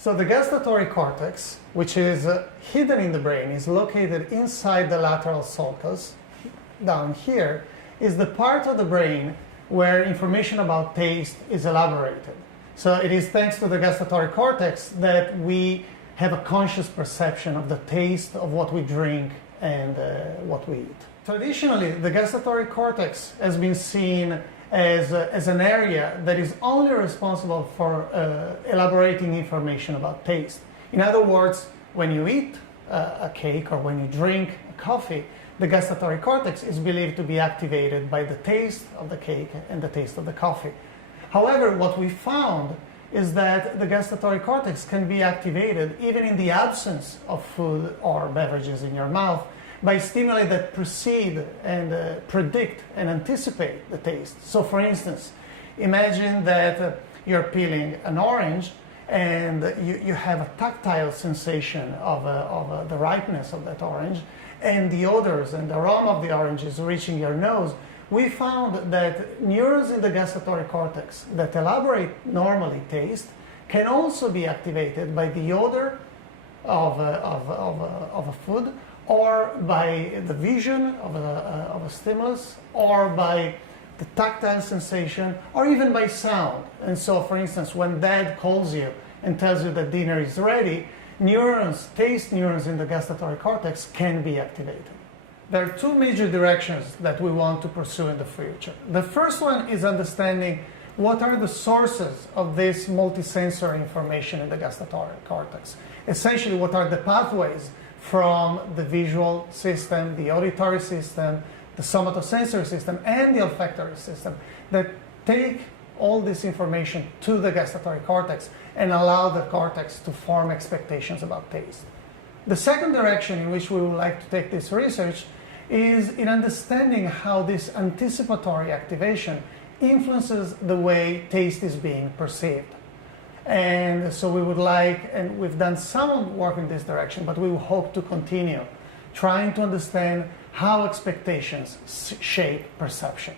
So the gustatory cortex, which is hidden in the brain, is located inside the lateral sulcus. Down here is the part of the brain where information about taste is elaborated. So it is thanks to the gustatory cortex that we have a conscious perception of the taste of what we drink and what we eat. Traditionally, the gustatory cortex has been seen as an area that is only responsible for elaborating information about taste. In other words, when you eat a cake or when you drink a coffee, the gustatory cortex is believed to be activated by the taste of the cake and the taste of the coffee. However, what we found is that the gustatory cortex can be activated even in the absence of food or beverages in your mouth by stimuli that precede and predict and anticipate the taste. So for instance, imagine that you're peeling an orange and you have a tactile sensation of the ripeness of that orange, and the odors and the aroma of the orange is reaching your nose. We found that neurons in the gustatory cortex that elaborate normally taste can also be activated by the odor of a food, or by the vision of a stimulus, or by the tactile sensation, or even by sound. And so, for instance, when dad calls you and tells you that dinner is ready, taste neurons in the gustatory cortex can be activated. There are two major directions that we want to pursue in the future. The first one is understanding what are the sources of this multisensory information in the gustatory cortex. Essentially, what are the pathways from the visual system, the auditory system, the somatosensory system, and the olfactory system that take all this information to the gustatory cortex and allow the cortex to form expectations about taste. The second direction in which we would like to take this research is in understanding how this anticipatory activation influences the way taste is being perceived. And so we would like, and we've done some work in this direction, but we hope to continue trying to understand how expectations shape perception.